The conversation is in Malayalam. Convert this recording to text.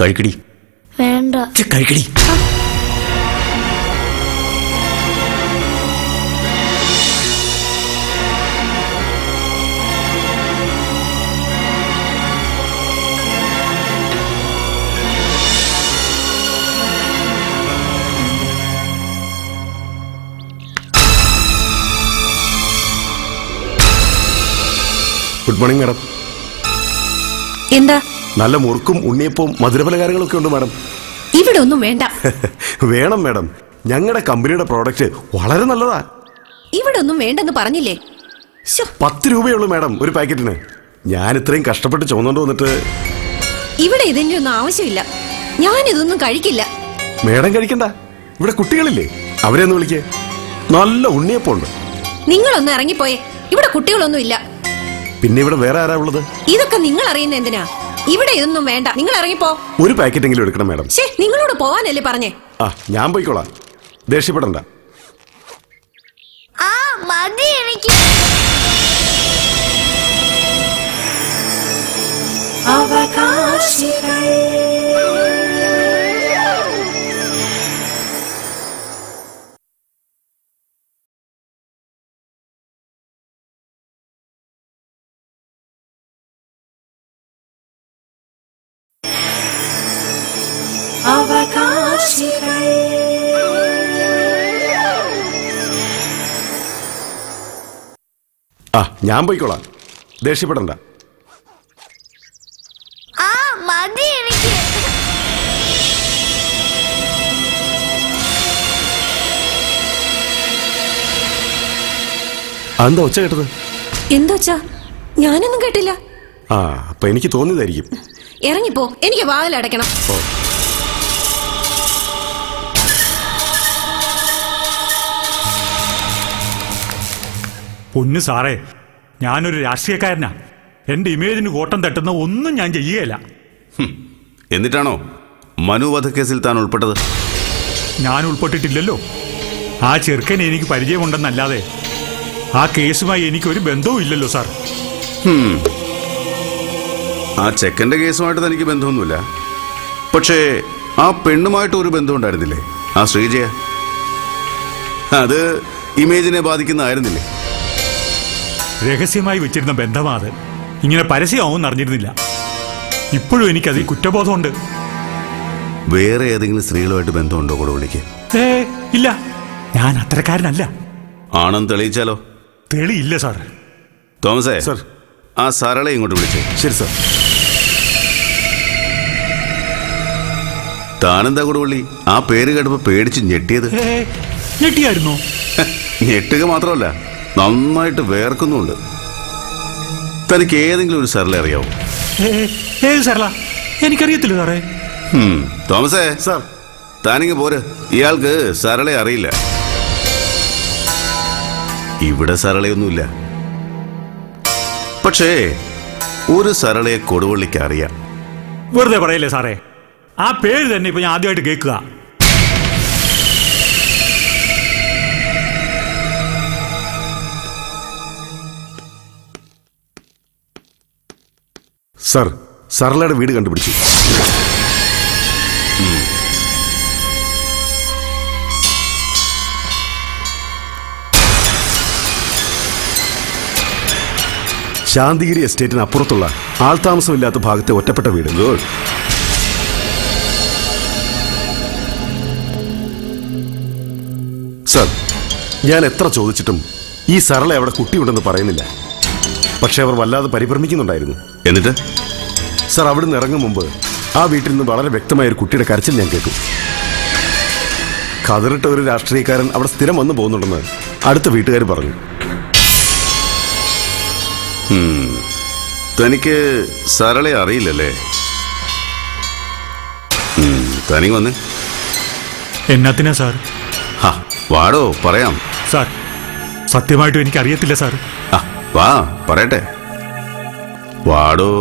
കഴിക്കടി. വേണ്ട. കഴിക്കടി. Good morning madam. എന്താ? നല്ല മുറുക്കും ഉണ്ണിയപ്പവും മധുരപലഹാരങ്ങളൊക്കെ ഉണ്ട് മാഡം. ഇവിടെ ഒന്നും വേണ്ട. വേണം മാഡം, ഞങ്ങളുടെ കമ്പനിയുടെ പ്രോഡക്റ്റ് വളരെ നല്ലതാ. ഇവിടെ ഒന്നും വേണ്ടെന്ന് പറഞ്ഞില്ലേ? 10 രൂപയുള്ളൂ മാഡം ഒരു പാക്കറ്റിന്. ഞാൻ ഇത്രയും കഷ്ടപ്പെട്ട് ചുമന്നുകൊണ്ട് വന്നിട്ട്. ഇവിടെ ഇതിന്റെ ഒന്നും ആവശ്യമില്ല. ഞാൻ ഇതൊന്നും കഴിക്കില്ല. മേഡം കഴിക്കണ്ട, ഇവിടെ കുട്ടികളില്ലേ, അവരെ ഒന്ന് വിളിക്കേ. നല്ല ഉണ്ണിയപ്പം ഉണ്ട്. നിങ്ങളൊന്ന് ഇറങ്ങിപ്പോയേ, ഇവിടെ കുട്ടികളൊന്നും ഇല്ല. പിന്നെ ഇവിടെ വേറെ ആരാ ഉള്ളത്? ഇതൊക്കെ നിങ്ങൾ അറിയുന്ന എന്തിനാ? ഇവിടെ ഇതൊന്നും വേണ്ട, നിങ്ങൾ ഇറങ്ങിപ്പോ. ഒരു പാക്കറ്റ് എങ്കിലും എടുക്കണം മാഡം. നിങ്ങളോട് പോവാനല്ലേ പറഞ്ഞേ? ഞാൻ പോയിക്കോളാം, ദേഷ്യപ്പെടണ്ട. മതി എനിക്ക്. ഞാൻ പോയിക്കോളാം, ദേഷ്യപ്പെടണ്ട. മതി എനിക്ക്. എന്താ ഒച്ച കേട്ടത്? എന്താ? ഞാനൊന്നും കേട്ടില്ല. അപ്പൊ എനിക്ക് തോന്നിയതായിരിക്കും. ഇറങ്ങിപ്പോ, എനിക്ക് വാതിലടയ്ക്കണം. പൊന്നു സാറേ, ഞാനൊരു രാഷ്ട്രീയക്കാരനാ. എന്റെ ഇമേജിന് കോട്ടം തട്ടുന്ന ഒന്നും ഞാൻ ചെയ്യുകയില്ല. എന്നിട്ടാണോ മനു വധക്കേസിൽ താൻ ഉൾപ്പെട്ടത്? ഞാൻ ഉൾപ്പെട്ടിട്ടില്ലല്ലോ. ആ ചെറുക്കനെ എനിക്ക് പരിചയമുണ്ടെന്നല്ലാതെ ആ കേസുമായി എനിക്കൊരു ബന്ധവും ഇല്ലല്ലോ സാർ. ആ ചെക്കൻ്റെ കേസുമായിട്ട് തനിക്ക് ബന്ധമൊന്നുമില്ല. പക്ഷേ ആ പെണ്ണുമായിട്ട് ഒരു ബന്ധം ഉണ്ടായിരുന്നില്ലേ, ആ ശ്രീജയ? അത് ഇമേജിനെ ബാധിക്കുന്നതായിരുന്നില്ലേ? രഹസ്യമായി വെച്ചിരുന്ന ബന്ധമാ അത്. ഇങ്ങനെ പരസ്യമാവും അറിഞ്ഞിരുന്നില്ല. ഇപ്പോഴും എനിക്കതിൽ കുറ്റബോധമുണ്ട്. വേറെ ഏതെങ്കിലും സ്ത്രീകളുമായിട്ട് ബന്ധമുണ്ടോ കൊടുവള്ളിക്ക്? ഇല്ല, ഞാൻ അത്രക്കാരനല്ല. ആണെന്ന് തെളിയിച്ചാലോ? തെളിയില്ല സാർ. തോമസേ, ആ സരളെ ഇങ്ങോട്ട് വിളിച്ചേ. ശരി സാർ. താനെന്താ കൊടുവള്ളി ആ പേര് കേട്ടപ്പോ പേടിച്ച് ഞെട്ടിയത്? ഞെട്ടിയായിരുന്നോ? ഞെട്ടുക മാത്രമല്ല, നന്നായിട്ട് വേർക്കുന്നുണ്ട്. തനിക്ക് ഏതെങ്കിലും ഒരു സരള അറിയാവോ? ഏത് സരള? എനിക്കറിയത്തില്ല സാറേ. തോമസേ സാർ, താനിങ്ങ് പോര്. ഇയാൾക്ക് സരളയെ അറിയില്ല. ഇവിടെ സരളയൊന്നുമില്ല. പക്ഷേ ഒരു സരളയെ കൊടുവള്ളിക്ക് അറിയാം. വെറുതെ പറയല്ലേ സാറേ, ആ പേര് തന്നെ ഇപ്പൊ ഞാൻ ആദ്യമായിട്ട് കേൾക്കുക. സർ, സരളയുടെ വീട് കണ്ടുപിടിച്ചു. ശാന്തിഗിരി എസ്റ്റേറ്റിന് അപ്പുറത്തുള്ള ആൾതാമസമില്ലാത്ത ഭാഗത്തെ ഒറ്റപ്പെട്ട വീട്. ഗുഡ്. സർ, ഞാൻ എത്ര ചോദിച്ചിട്ടും ഈ സരള അവിടെ കുട്ടിയുണ്ടെന്ന് പറയുന്നില്ല. പക്ഷെ അവർ വല്ലാതെ പരിഭ്രമിക്കുന്നുണ്ടായിരുന്നു. എന്നിട്ട് സർ, അവിടുന്ന് ഇറങ്ങും മുമ്പ് ആ വീട്ടിൽ നിന്ന് വളരെ വ്യക്തമായ ഒരു കുട്ടിയുടെ കരച്ചിൽ ഞാൻ കേട്ടു. കതിറിട്ട ഒരു രാഷ്ട്രീയക്കാരൻ അവിടെ സ്ഥിരം വന്നു പോകുന്നുണ്ടെന്ന് അടുത്ത വീട്ടുകാർ പറഞ്ഞു. തനിക്ക് സരളയെ അറിയില്ലല്ലേ? തനിക്ക് വന്ന് എന്നാത്തിനാ സാർ? വാടോ, പറയാം സാർ. സത്യമായിട്ടും എനിക്കറിയത്തില്ല സാർ. വാ പറയട്ടെ. വാടോ.